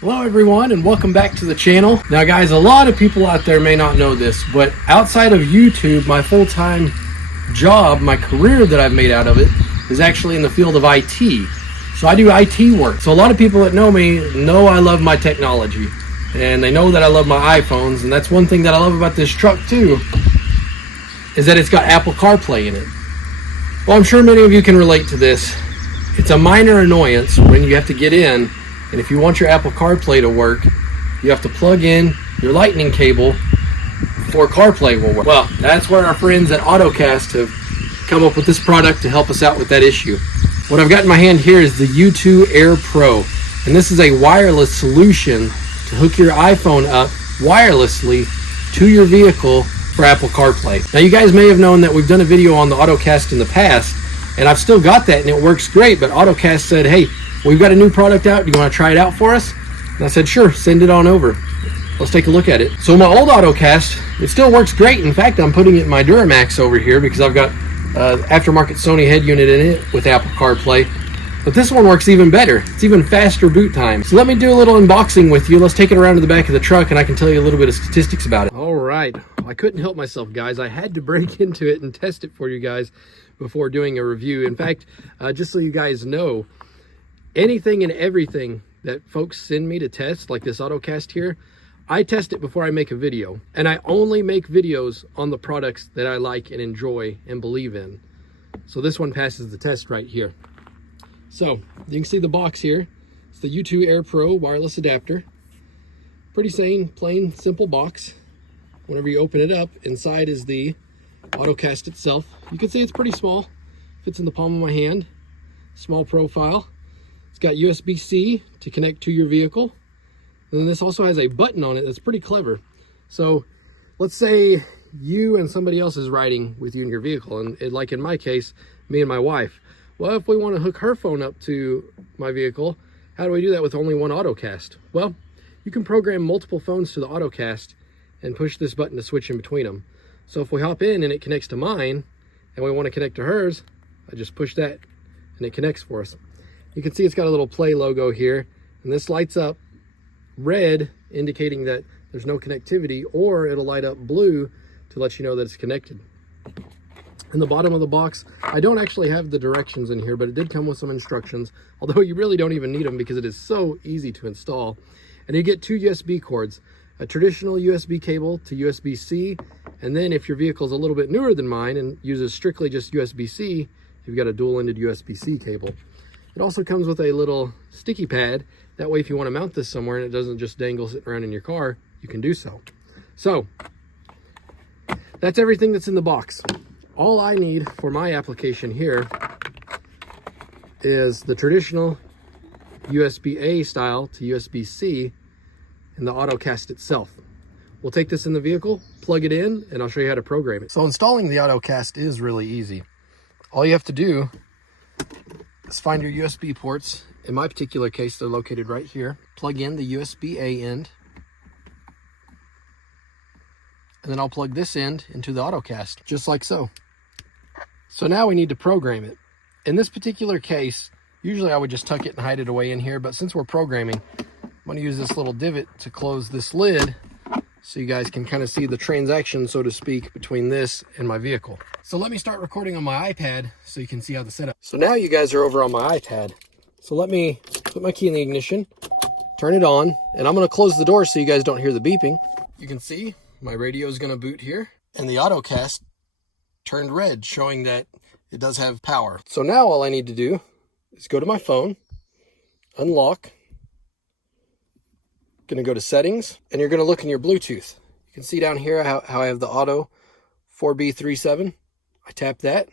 Hello everyone and welcome back to the channel. Now guys, a lot of people out there may not know this, but outside of YouTube, my full-time job, my career that I've made out of it is actually in the field of IT. So I do IT work. So a lot of people that know me know I love my technology and they know that I love my iPhones, and that's one thing that I love about this truck too, is that it's got Apple CarPlay in it. Well, I'm sure many of you can relate to this. It's a minor annoyance when you have to get in, and if you want your Apple CarPlay to work, you have to plug in your lightning cable before CarPlay will work. Well, that's where our friends at Ottocast have come up with this product to help us out with that issue. What I've got in my hand here is the U2 Air Pro, and this is a wireless solution to hook your iPhone up wirelessly to your vehicle for Apple CarPlay. Now, you guys may have known that we've done a video on the Ottocast in the past, and I've still got that and it works great, but Ottocast said, hey, we've got a new product out. Do you want to try it out for us? And I said, sure, send it on over. Let's take a look at it. So my old Ottocast, it still works great. In fact, I'm putting it in my Duramax over here because I've got aftermarket Sony head unit in it with Apple CarPlay. But this one works even better. It's even faster boot time. So let me do a little unboxing with you. Let's take it around to the back of the truck and I can tell you a little bit of statistics about it. All right. I couldn't help myself, guys. I had to break into it and test it for you guys before doing a review. In fact, just so you guys know, anything and everything that folks send me to test, like this Ottocast here, I test it before I make a video. And I only make videos on the products that I like and enjoy and believe in. So this one passes the test right here. So you can see the box here. It's the U2 Air Pro wireless adapter. Pretty plain, simple box. Whenever you open it up, inside is the Ottocast itself. You can see it's pretty small. Fits in the palm of my hand. Small profile. It's got USB-C to connect to your vehicle. And then this also has a button on it that's pretty clever. So let's say you and somebody else is riding with you in your vehicle, and like in my case, me and my wife. Well, if we want to hook her phone up to my vehicle, how do we do that with only one Ottocast? Well, you can program multiple phones to the Ottocast and push this button to switch in between them. So if we hop in and it connects to mine, and we want to connect to hers, I just push that and it connects for us. You can see it's got a little play logo here, and this lights up red, indicating that there's no connectivity, or it'll light up blue to let you know that it's connected. In the bottom of the box, I don't actually have the directions in here, but it did come with some instructions, although you really don't even need them because it is so easy to install. And you get two USB cords, a traditional USB cable to USB-C, and then if your vehicle is a little bit newer than mine and uses strictly just USB-C, you've got a dual-ended USB-C cable. It also comes with a little sticky pad. That way, if you want to mount this somewhere and it doesn't just dangle sitting around in your car, you can do so. So that's everything that's in the box. All I need for my application here is the traditional USB-A style to USB-C and the Ottocast itself. We'll take this in the vehicle, plug it in, and I'll show you how to program it. So installing the Ottocast is really easy. All you have to do is find your USB ports. In my particular case, they're located right here. Plug in the USB-A end. And then I'll plug this end into the Ottocast, just like so. So now we need to program it. In this particular case, usually I would just tuck it and hide it away in here, but since we're programming, I'm going to use this little divot to close this lid so you guys can kind of see the transaction, so to speak, between this and my vehicle. So let me start recording on my iPad so you can see how the setup. So now you guys are over on my iPad. So let me put my key in the ignition, turn it on, and I'm going to close the door so you guys don't hear the beeping. You can see my radio is going to boot here, and the Ottocast turned red, showing that it does have power. So now all I need to do is go to my phone, unlock, going to go to settings, and you're going to look in your Bluetooth. You can see down here how I have the Otto 4B37. I tap that,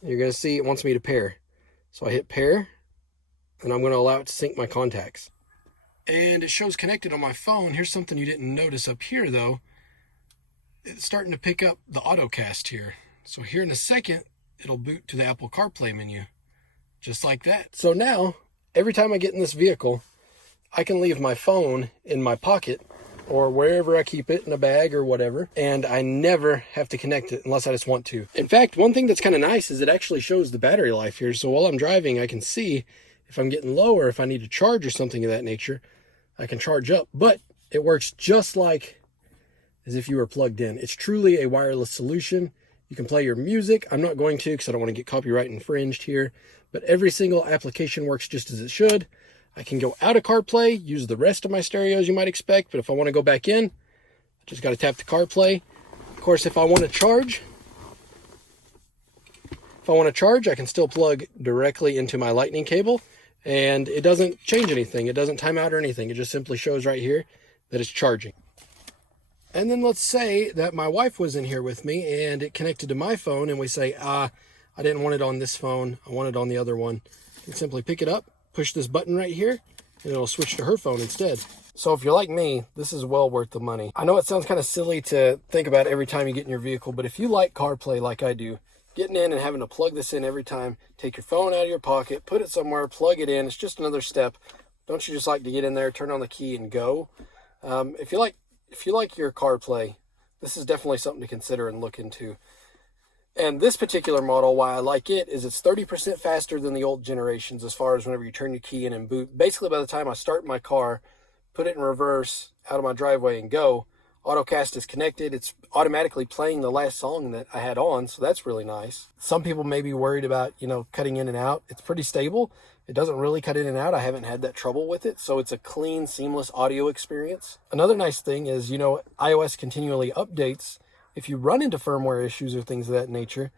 and you're going to see it wants me to pair. So I hit pair, and I'm going to allow it to sync my contacts. And it shows connected on my phone. Here's something you didn't notice up here though. It's starting to pick up the Ottocast here. So here in a second, it'll boot to the Apple CarPlay menu, just like that. So now, every time I get in this vehicle, I can leave my phone in my pocket or wherever I keep it, in a bag or whatever, and I never have to connect it unless I just want to. In fact, one thing that's kind of nice is it actually shows the battery life here. So while I'm driving, I can see if I'm getting low or if I need to charge or something of that nature, I can charge up. But it works just like as if you were plugged in. It's truly a wireless solution. You can play your music. I'm not going to because I don't want to get copyright infringed here, but every single application works just as it should. I can go out of CarPlay, use the rest of my stereos you might expect, but if I want to go back in, I just got to tap the CarPlay. Of course, if I want to charge, I can still plug directly into my lightning cable, and it doesn't change anything. It doesn't time out or anything. It just simply shows right here that it's charging. And then let's say that my wife was in here with me and it connected to my phone, and we say, I didn't want it on this phone, I want it on the other one. You can simply pick it up, push this button right here, and it'll switch to her phone instead. So if you're like me, this is well worth the money. I know it sounds kind of silly to think about every time you get in your vehicle, but if you like CarPlay like I do, getting in and having to plug this in every time, take your phone out of your pocket, put it somewhere, plug it in, it's just another step. Don't you just like to get in there, turn on the key, and go? If you like your CarPlay, this is definitely something to consider and look into. And this particular model, why I like it, is it's 30% faster than the old generations as far as whenever you turn your key in and boot. Basically, by the time I start my car, put it in reverse, out of my driveway, and go, Ottocast is connected. It's automatically playing the last song that I had on, so that's really nice. Some people may be worried about, cutting in and out. It's pretty stable. It doesn't really cut in and out. I haven't had that trouble with it, so it's a clean, seamless audio experience. Another nice thing is, iOS continually updates. If you run into firmware issues or things of that nature,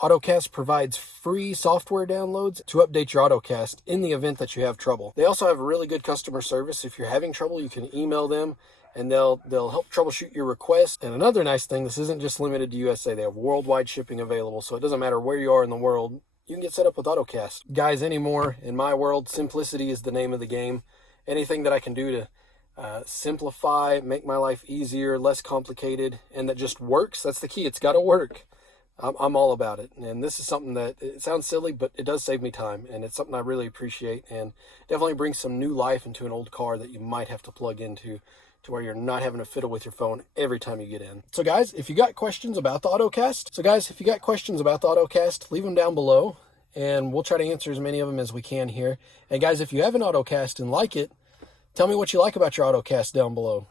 Ottocast provides free software downloads to update your Ottocast in the event that you have trouble. They also have really good customer service. If you're having trouble, you can email them and they'll help troubleshoot your request. And another nice thing, this isn't just limited to USA. They have worldwide shipping available, so it doesn't matter where you are in the world. You can get set up with Ottocast. Guys, anymore, in my world, simplicity is the name of the game. Anything that I can do to simplify, make my life easier, less complicated, and that just works, that's the key. It's got to work. I'm all about it. And this is something that, it sounds silly, but it does save me time. And it's something I really appreciate, and definitely brings some new life into an old car that you might have to plug into, to where you're not having to fiddle with your phone every time you get in. So guys, if you got questions about the Ottocast, leave them down below, and we'll try to answer as many of them as we can here. And guys, if you have an Ottocast and like it, tell me what you like about your Ottocast down below.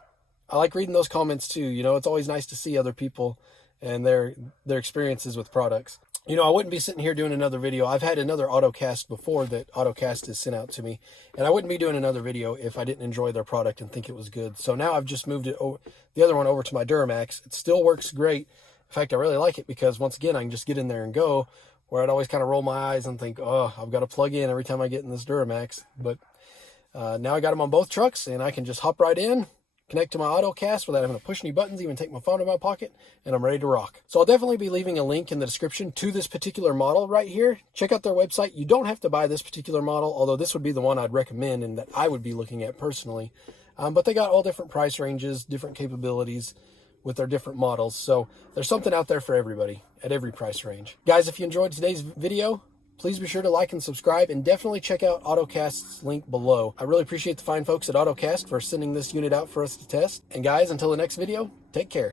I like reading those comments too. It's always nice to see other people and their experiences with products. I wouldn't be sitting here doing another video. I've had another Ottocast before that Ottocast has sent out to me, and I wouldn't be doing another video if I didn't enjoy their product and think it was good. So now I've just moved it over, the other one over to my Duramax. It still works great. In fact, I really like it because, once again, I can just get in there and go, where I'd always kind of roll my eyes and think, oh, I've got to plug in every time I get in this Duramax. But now I got them on both trucks, and I can just hop right in, connect to my Ottocast without having to push any buttons, even take my phone out of my pocket, and I'm ready to rock. So I'll definitely be leaving a link in the description to this particular model right here. Check out their website. You don't have to buy this particular model, although this would be the one I'd recommend and that I would be looking at personally. But they got all different price ranges, different capabilities with their different models. So there's something out there for everybody at every price range. Guys, if you enjoyed today's video, please be sure to like and subscribe, and definitely check out Ottocast's link below. I really appreciate the fine folks at Ottocast for sending this unit out for us to test. And guys, until the next video, take care.